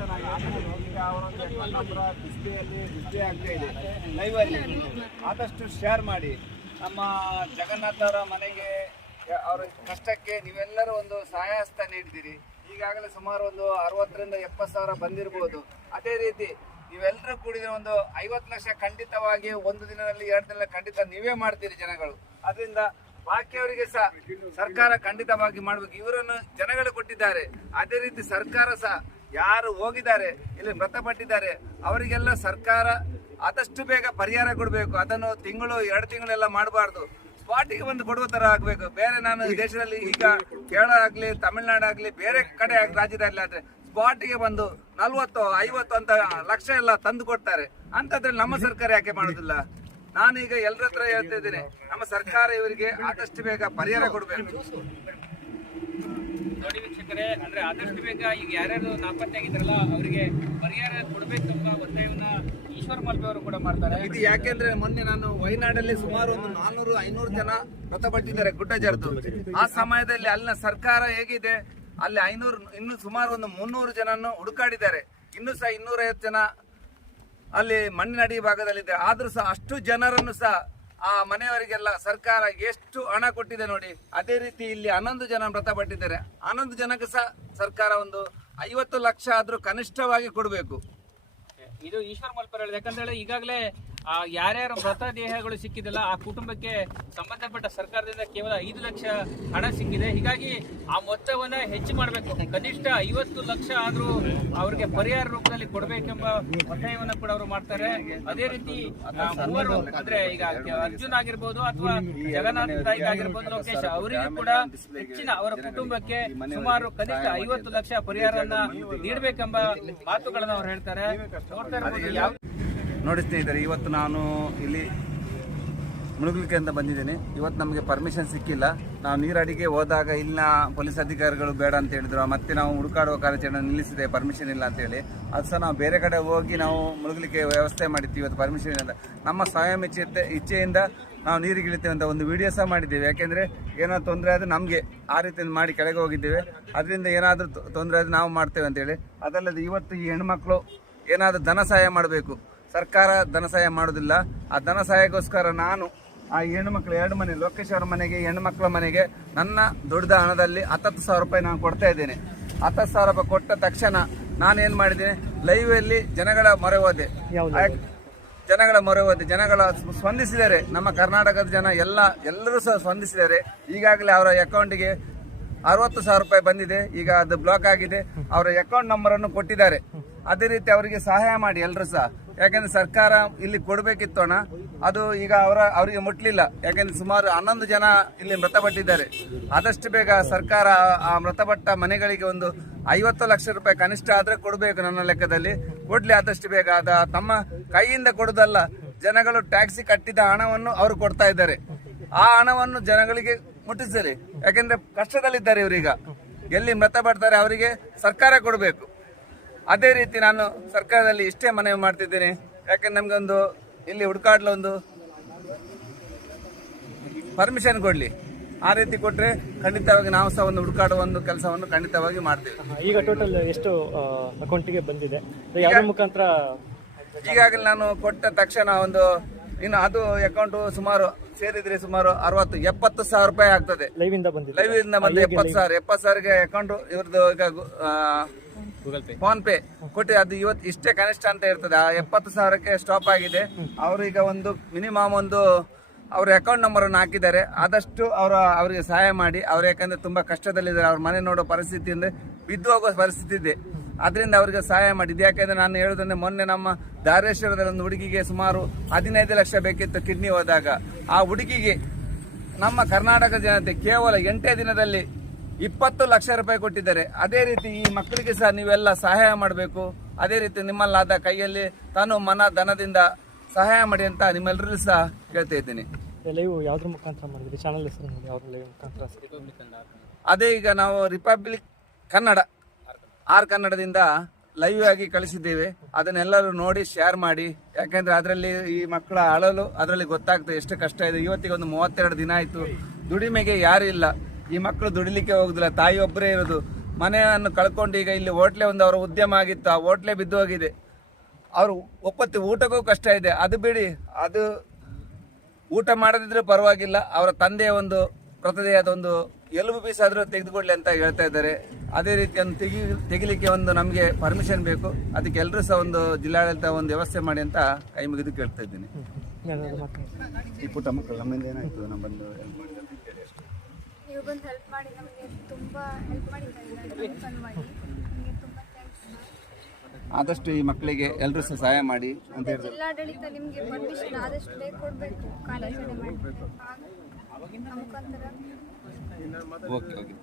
Tension ಆಗಿ ಈಗ ಅವರೊಂದು ಅಕೌಂಟ್ ನಂಬರ್ ಡಿಸ್ಪ್ಲೇ ಆಗ್ತಾ ಇದೆ ಲೈವಲ್ಲಿ. ಆದಷ್ಟು ಶೇರ್ ಮಾಡಿ. ನಮ್ಮ ಜಗನ್ನಾಥ್ ಅವರ ಮನೆಗೆ ಅವರ ಕಷ್ಟಕ್ಕೆ ನೀವೆಲ್ಲರೂ ಒಂದು ಸಹಾಯ ಹಸ್ತ ನೀಡಿದ್ದೀರಿ. ಈಗಾಗಲೇ ಸುಮಾರು ಒಂದು 60,000 ರಿಂದ 70,000 ಬಂದಿರ್ಬೋದು. ಅದೇ ರೀತಿ ನೀವೆಲ್ಲರೂ ಕೂಡಿದ್ರೆ ಒಂದು 50 ಲಕ್ಷ ಖಂಡಿತವಾಗಿ ಒಂದು ದಿನದಲ್ಲಿ 2 ದಿನದಲ್ಲಿ ಖಂಡಿತ ನೀವೇ ಮಾಡ್ತೀರಿ ಜನಗಳು. ಅದರಿಂದ ಬಾಕಿಯವರಿಗೆ ಸಹ ಸರ್ಕಾರ ಖಂಡಿತವಾಗಿ ಮಾಡಬೇಕು. ಇವರನ್ನು ಜನಗಳು ಕೊಟ್ಟಿದ್ದಾರೆ. ಅದೇ ರೀತಿ ಸರ್ಕಾರ ಸಹ ಯಾರು ಹೋಗಿದ್ದಾರೆ ಇಲ್ಲಿ ಮೃತಪಟ್ಟಿದ್ದಾರೆ ಅವರಿಗೆಲ್ಲ ಸರ್ಕಾರ ಆದಷ್ಟು ಬೇಗ ಪರಿಹಾರ ಕೊಡಬೇಕು. ಅದನ್ನು ತಿಂಗಳು 2 ತಿಂಗಳೆಲ್ಲ ಮಾಡಬಾರ್ದು. ಸ್ಪಾಟಿಗೆ ಬಂದು ಕೊಡುವ ತರ ಆಗ್ಬೇಕು. ಬೇರೆ ನಾನು ದೇಶದಲ್ಲಿ ಈಗ ಕೇರಳ ಆಗ್ಲಿ, ತಮಿಳುನಾಡು ಆಗ್ಲಿ, ಬೇರೆ ಕಡೆ ರಾಜ್ಯದಲ್ಲಿ ಆದ್ರೆ ಸ್ಪಾಟಿಗೆ ಬಂದು 40-50 ಅಂತ ಲಕ್ಷ ಎಲ್ಲ ತಂದು ಕೊಡ್ತಾರೆ. ಅಂತದ್ರಲ್ಲಿ ನಮ್ಮ ಸರ್ಕಾರ ಯಾಕೆ ಮಾಡೋದಿಲ್ಲ? ನಾನೀಗ ಎಲ್ಲರ ಹತ್ರ ಹೇಳ್ತಾ ಇದ್ದೇನೆ, ನಮ್ಮ ಸರ್ಕಾರ ಇವರಿಗೆ ಆದಷ್ಟು ಬೇಗ ಪರಿಹಾರ ಕೊಡಬೇಕು. ನೋಡಿ ವೀಕ್ಷಕರೇ, ಅಂದ್ರೆ ಆದಷ್ಟು ಬೇಗ ಈಗ ಯಾರ್ಯಾರು ನಾಪತ್ತೆ ಆಗಿದ್ರಲ್ಲ ಅವರಿಗೆ ಪರಿಹಾರ ಕೊಡಬೇಕೆಂಬ ಒತ್ತಾಯವನ್ನ ಈಶ್ವರ್ ಮಲ್ಪೆ ಅವರು ಕೂಡ ಮಾಡ್ತಾರೆ. ಇದು ಯಾಕೆಂದ್ರೆ ಮೊನ್ನೆ ನಾನು ವಯನಾಡಲ್ಲಿ ಸುಮಾರು ಒಂದು 400-500 ಜನ ಮೃತಪಟ್ಟಿದ್ದಾರೆ ಗುಡ್ಡ ಜರಿದು. ಆ ಸಮಯದಲ್ಲಿ ಅಲ್ಲಿನ ಸರ್ಕಾರ ಹೇಗಿದೆ, ಅಲ್ಲಿ 500 ಇನ್ನು ಸುಮಾರು ಒಂದು 300 ಜನನ್ನು ಹುಡುಕಾಡಿದ್ದಾರೆ. ಇನ್ನೂ ಸಹ 250 ಜನ ಅಲ್ಲಿ ಮಣ್ಣಿನಡಿ ಭಾಗದಲ್ಲಿದೆ. ಆದ್ರೂ ಸಹ ಅಷ್ಟು ಜನರನ್ನು ಸಹ ಆ ಮನೆಯವರಿಗೆಲ್ಲ ಸರ್ಕಾರ ಎಷ್ಟು ಹಣ ಕೊಟ್ಟಿದೆ ನೋಡಿ. ಅದೇ ರೀತಿ ಇಲ್ಲಿ 11 ಜನ ಮೃತಪಟ್ಟಿದ್ದಾರೆ. 11 ಜನಕ್ಕೆ ಸಹ ಸರ್ಕಾರ ಒಂದು 50 ಲಕ್ಷ ಆದ್ರೂ ಕನಿಷ್ಠವಾಗಿ ಕೊಡಬೇಕು. ಇದು ಈಶ್ವರ್ ಮಲ್ಪರ್ ಹೇಳಿದೆ. ಯಾಕಂದ್ರೆ ಈಗಾಗಲೇ ಯಾರ್ಯಾರು ಮೃತ ದೇಹಗಳು ಸಿಕ್ಕಿದಲ್ಲ ಆ ಕುಟುಂಬಕ್ಕೆ ಸಂಬಂಧಪಟ್ಟ ಸರ್ಕಾರದಿಂದ ಕೇವಲ 5 ಲಕ್ಷ ಹಣ ಸಿಕ್ಕಿದೆ. ಹೀಗಾಗಿ ಆ ಮೊತ್ತವನ್ನ ಹೆಚ್ಚು ಮಾಡಬೇಕು. ಕನಿಷ್ಠ 50 ಲಕ್ಷ ಆದ್ರೂ ಅವ್ರಿಗೆ ಪರಿಹಾರ ರೂಪದಲ್ಲಿ ಕೊಡಬೇಕೆಂಬ ಒತ್ತಾಯವನ್ನ ಕೂಡ ಅವರು ಮಾಡ್ತಾರೆ. ಅದೇ ರೀತಿ ಮೂವರು ಅಂದ್ರೆ ಈಗ ಅರ್ಜುನ್ ಆಗಿರ್ಬೋದು ಅಥವಾ ಜಗನ್ನಾಥ್ ತಾಯಿ ಆಗಿರ್ಬೋದು, ಲೋಕೇಶ್ ಅವರಿಗೂ ಕೂಡ ಹೆಚ್ಚಿನ ಅವರ ಕುಟುಂಬಕ್ಕೆ ಸುಮಾರು ಕನಿಷ್ಠ 50 ಲಕ್ಷ ಪರಿಹಾರವನ್ನ ನೀಡಬೇಕೆಂಬ ಮಾತುಗಳನ್ನ ಅವ್ರು ಹೇಳ್ತಾರೆ. ನೋಡ್ತಾ ಇರ್ಬೋದು ಯಾವ ನೋಡಿ ಸ್ನೇಹಿತರೆ, ಇವತ್ತು ನಾನು ಇಲ್ಲಿ ಮುಳುಗಲಿಕ್ಕೆ ಅಂತ ಬಂದಿದ್ದೇನೆ. ಇವತ್ತು ನಮಗೆ ಪರ್ಮಿಷನ್ ಸಿಕ್ಕಿಲ್ಲ. ನಾವು ನೀರಡಿಗೆ ಹೋದಾಗ ಇಲ್ಲಿನ ಪೊಲೀಸ್ ಅಧಿಕಾರಿಗಳು ಬೇಡ ಅಂತ ಹೇಳಿದ್ರು. ಮತ್ತೆ ನಾವು ಹುಡುಕಾಡುವ ಕಾರ್ಯಾಚರಣೆ ನಿಲ್ಲಿಸಿದೆ, ಪರ್ಮಿಷನ್ ಇಲ್ಲ ಅಂತೇಳಿ. ಅದು ಸಹ ನಾವು ಬೇರೆ ಕಡೆ ಹೋಗಿ ನಾವು ಮುಳುಗಲಿಕ್ಕೆ ವ್ಯವಸ್ಥೆ ಮಾಡಿದ್ದೀವಿ. ಇವತ್ತು ಪರ್ಮಿಷನ್ ಇಲ್ಲ. ನಮ್ಮ ಸ್ವಯಂ ಇಚ್ಛೆಯಿಂದ ನಾವು ನೀರಿಗೆ ಇಳಿತೇವೆ ಅಂತ ಒಂದು ವಿಡಿಯೋ ಸಹ ಮಾಡಿದ್ದೇವೆ. ಯಾಕೆಂದರೆ ಏನಾದ್ರು ತೊಂದರೆ ಆದರೆ ನಮಗೆ ಆ ರೀತಿಯಿಂದ ಮಾಡಿ ಕೆಳಗೆ ಹೋಗಿದ್ದೇವೆ. ಅದರಿಂದ ಏನಾದರೂ ತೊಂದರೆ ಆದರೆ ನಾವು ಮಾಡ್ತೇವೆ ಅಂತೇಳಿ. ಅದಲ್ಲದೆ ಇವತ್ತು ಈ ಹೆಣ್ಮಕ್ಳು ಏನಾದರೂ ಧನ ಸಹಾಯ ಮಾಡಬೇಕು. ಸರ್ಕಾರ ಧನ ಸಹಾಯ ಮಾಡೋದಿಲ್ಲ. ಆ ಧನ ಸಹಾಯಕ್ಕೋಸ್ಕರ ನಾನು ಆ ಹೆಣ್ಣುಮಕ್ಳು 2 ಮನೆ, ಲೋಕೇಶ್ ಅವರ ಮನೆಗೆ, ಹೆಣ್ಣುಮಕ್ಕಳ ಮನೆಗೆ ನನ್ನ ದುಡ್ಡ ಹಣದಲ್ಲಿ 10,000 ರೂಪಾಯಿ ನಾನು ಕೊಡ್ತಾ ಇದ್ದೇನೆ. 10,000 ರೂಪಾಯಿ ಕೊಟ್ಟ ತಕ್ಷಣ ನಾನೇನು ಮಾಡಿದ್ದೇನೆ, ಲೈವಲ್ಲಿ ಜನಗಳ ಮೊರೆ ಹೋದೆ. ಜನಗಳ ಸ್ಪಂದಿಸಿದ್ದಾರೆ. ನಮ್ಮ ಕರ್ನಾಟಕದ ಜನ ಎಲ್ಲರೂ ಸಹ ಸ್ಪಂದಿಸಿದ್ದಾರೆ. ಈಗಾಗಲೇ ಅವರ ಅಕೌಂಟಿಗೆ 60,000 ರೂಪಾಯಿ ಬಂದಿದೆ. ಈಗ ಅದು ಬ್ಲಾಕ್ ಆಗಿದೆ. ಅವರ ಅಕೌಂಟ್ ನಂಬರನ್ನು ಕೊಟ್ಟಿದ್ದಾರೆ. ಅದೇ ರೀತಿ ಅವರಿಗೆ ಸಹಾಯ ಮಾಡಿ ಎಲ್ಲರೂ ಸಹ. ಯಾಕೆಂದ್ರೆ ಸರ್ಕಾರ ಇಲ್ಲಿ ಕೊಡಬೇಕಿತ್ತು ಹಣ, ಅದು ಈಗ ಅವರಿಗೆ ಮುಟ್ಲಿಲ್ಲ. ಯಾಕೆಂದ್ರೆ ಸುಮಾರು 11 ಜನ ಇಲ್ಲಿ ಮೃತಪಟ್ಟಿದ್ದಾರೆ. ಆದಷ್ಟು ಬೇಗ ಸರ್ಕಾರ ಆ ಮೃತಪಟ್ಟ ಮನೆಗಳಿಗೆ ಒಂದು 50 ಲಕ್ಷ ರೂಪಾಯಿ ಕನಿಷ್ಠ ಆದ್ರೆ ಕೊಡಬೇಕು. ನನ್ನ ಲೆಕ್ಕದಲ್ಲಿ ಕೊಡ್ಲಿ ಆದಷ್ಟು ಬೇಗ. ತಮ್ಮ ಕೈಯಿಂದ ಕೊಡುದಲ್ಲ, ಜನಗಳು ಟ್ಯಾಕ್ಸಿ ಕಟ್ಟಿದ ಹಣವನ್ನು ಅವರು ಕೊಡ್ತಾ ಇದ್ದಾರೆ. ಆ ಹಣವನ್ನು ಜನಗಳಿಗೆ ಮುಟ್ಟಿಸಲಿ. ಯಾಕೆಂದ್ರೆ ಕಷ್ಟದಲ್ಲಿದ್ದಾರೆ ಇವರೀಗ. ಎಲ್ಲಿ ಮೃತಪಡ್ತಾರೆ ಅವರಿಗೆ ಸರ್ಕಾರ ಕೊಡಬೇಕು. ಅದೇ ರೀತಿ ನಾನು ಸರ್ಕಾರದಲ್ಲಿ ಇಷ್ಟೇ ಮನವಿ ಮಾಡ್ತಿದ್ದೇನೆ. ಯಾಕಂದ್ರೆ ನಮ್ಗೊಂದು ಇಲ್ಲಿ ಹುಡುಕಾಡ್ಲು ಒಂದು ಪರ್ಮಿಷನ್ ಕೊಡ್ಲಿ. ಆ ರೀತಿ ಕೊಟ್ರೆ ಖಂಡಿತವಾಗಿ ನಾವು ಸಹ ಒಂದು ಹುಡುಕಾಡುವ ಒಂದು ಕೆಲಸವನ್ನು ಖಂಡಿತವಾಗಿ ಮಾಡ್ತೇವೆ. ಈಗ ಟೋಟಲ್ ಎಷ್ಟು ಅಕೌಂಟಿಗೆ ಬಂದಿದೆ? ಯಾವ ಮುಖಾಂತರ? ಈಗಾಗಲೇ ನಾನು ಕೊಟ್ಟ ತಕ್ಷಣ ಒಂದು ಇನ್ನು ಅದು ಅಕೌಂಟ್ ಸುಮಾರು ಸೇರಿದ್ರೆ ಸುಮಾರು 60-70 ರೂಪಾಯಿ ಆಗ್ತದೆ. ಲೈವ್ ಇಂದ ಬಂದು 70,000 ಅಕೌಂಟ್ ಇವ್ರದ್ದು. ಈಗ ಫೋನ್ ಪೇ ಕೊಟ್ಟು ಅದು ಇವತ್ತು ಇಷ್ಟೇ ಕನಿಷ್ಠ ಅಂತ ಇರ್ತದೆ. ಆ 70,000ಕ್ಕೆ ಸ್ಟಾಪ್ ಆಗಿದೆ. ಅವರು ಈಗ ಒಂದು ಮಿನಿಮಮ್ ಒಂದು ಅವ್ರ ಅಕೌಂಟ್ ನಂಬರ್ ಅನ್ನು ಹಾಕಿದ್ದಾರೆ. ಆದಷ್ಟು ಅವರಿಗೆ ಸಹಾಯ ಮಾಡಿ. ಅವ್ರು ಯಾಕಂದ್ರೆ ತುಂಬಾ ಕಷ್ಟದಲ್ಲಿದ್ದಾರೆ. ಅವ್ರ ಮನೆ ನೋಡೋ ಪರಿಸ್ಥಿತಿ ಅಂದ್ರೆ ಬಿದ್ದು ಹೋಗೋ ಪರಿಸ್ಥಿತಿ ಇದೆ. ಅದರಿಂದ ಅವರಿಗೆ ಸಹಾಯ ಮಾಡಿದ್ದು. ಯಾಕೆಂದ್ರೆ ನಾನು ಹೇಳೋದಂದ್ರೆ ಮೊನ್ನೆ ನಮ್ಮ ಧಾರೇಶ್ವರದಲ್ಲಿ ಒಂದು ಹುಡುಗಿಗೆ ಸುಮಾರು 15 ಲಕ್ಷ ಬೇಕಿತ್ತು ಕಿಡ್ನಿ ಹೋದಾಗ. ಆ ಹುಡುಗಿಗೆ ನಮ್ಮ ಕರ್ನಾಟಕ ಜನತೆ ಕೇವಲ 8 ದಿನದಲ್ಲಿ 20 ಲಕ್ಷ ರೂಪಾಯಿ ಕೊಟ್ಟಿದ್ದಾರೆ. ಅದೇ ರೀತಿ ಈ ಮಕ್ಕಳಿಗೆ ಸಹ ನೀವೆಲ್ಲ ಸಹಾಯ ಮಾಡಬೇಕು. ಅದೇ ರೀತಿ ನಿಮ್ಮಲ್ಲಾದ ಕೈಯಲ್ಲಿ ತಾನು ಮನ ಧನದಿಂದ ಸಹಾಯ ಮಾಡಿ ಅಂತ ನಿಮ್ಮೆಲ್ಲರೂ ಸಹ ಕೇಳ್ತಾ ಇದ್ದೀನಿ. ಲೈವ್ ಯಾವ್ದ್ರ ಮುಖಾಂತರ ಮಾಡಿದ್ರಿ? ಚಾನಲ್ ಹೆಸರು ಯಾವ್ದು ಲೈವ್ ಮುಖಾಂತರ? ಅದೇ ಈಗ ನಾವು ರಿಪಬ್ಲಿಕ್ ಕನ್ನಡ ಆರ್ ಕನ್ನಡದಿಂದ ಲೈವ್ ಆಗಿ ಕಳಿಸಿದ್ದೇವೆ. ಅದನ್ನೆಲ್ಲರೂ ನೋಡಿ ಶೇರ್ ಮಾಡಿ. ಯಾಕೆಂದ್ರೆ ಅದರಲ್ಲಿ ಈ ಮಕ್ಕಳ ಅಳಲು ಅದರಲ್ಲಿ ಗೊತ್ತಾಗ್ತದೆ ಎಷ್ಟು ಕಷ್ಟ ಇದೆ. ಇವತ್ತಿಗೆ ಒಂದು 32 ದಿನ ಆಯ್ತು. ದುಡಿಮೆಗೆ ಯಾರು ಇಲ್ಲ. ಈ ಮಕ್ಕಳು ದುಡಿಲಿಕ್ಕೆ ಹೋಗುದಿಲ್ಲ. ತಾಯಿ ಒಬ್ಬರೇ ಇರೋದು. ಮನೆಯನ್ನು ಕಳ್ಕೊಂಡು ಈಗ ಇಲ್ಲಿ ಹೋಟ್ಲೆ ಒಂದು ಅವರ ಉದ್ಯಮ ಆಗಿತ್ತು, ಆ ಹೋಟ್ಲೆ ಬಿದ್ದು ಹೋಗಿದೆ. ಅವರು ಒಪ್ಪತ್ತು ಊಟಕ್ಕೂ ಕಷ್ಟ ಇದೆ. ಅದು ಬಿಡಿ, ಅದು ಊಟ ಮಾಡದಿದ್ರೂ ಪರವಾಗಿಲ್ಲ, ಅವರ ತಂದೆಯ ಒಂದು ಮೃತದೇಹದ ಒಂದು ಎಲುಬು ಪೀಸಾದರೂ ತೆಗೆದುಕೊಳ್ಳಿ ಅಂತ ಹೇಳ್ತಾ ಇದ್ದಾರೆ. ಅದೇ ರೀತಿ ಒಂದು ತೆಗಿಲಿಕ್ಕೆ ಒಂದು ನಮಗೆ ಪರ್ಮಿಷನ್ ಬೇಕು. ಅದಕ್ಕೆ ಎಲ್ಲರೂ ಸಹ ಒಂದು ಜಿಲ್ಲಾಡಳಿತ ಒಂದು ವ್ಯವಸ್ಥೆ ಮಾಡಿ ಅಂತ ಕೈ ಮುಗಿದು ಕೇಳ್ತಾ ಇದ್ದೀನಿ. ಈ ಪುಟ್ಟ ಮಕ್ಕಳು ನಮ್ಮಿಂದ ಏನಾಯ್ತು, ನಮ್ಮ ಬಂದು ಹೆಲ್ಪ್ ಮಾಡಿದ್ರೆ ಅಂತ ಹೇಳಿ ಅಷ್ಟೇ. ನೀವು ಬಂದು ಹೆಲ್ಪ್ ಮಾಡಿ, ನಮಗೆ ತುಂಬ ಹೆಲ್ಪ್ ಮಾಡಿದ್ದಾರೆ. ನಿಮಗೆ ತುಂಬ ಥ್ಯಾಂಕ್ಸ್. ಆದಷ್ಟು ಈ ಮಕ್ಕಳಿಗೆ ಎಲ್ಲರೂ ಸಹ ಸಹಾಯ ಮಾಡಿ ಅಂತ ಹೇಳಿದ್ರು. ಜಿಲ್ಲಾಡಳಿತ ನಿಮಗೆ ಪರ್ಮಿಷನ್ ಆದಷ್ಟು ಬೇಗ ಕೊಡಬೇಕು, ಕಾರ್ಯಾಚರಣೆ ಮಾಡಬೇಕು. ಮುಖಾಂತರ ಓಕೆ ಓಕೆ.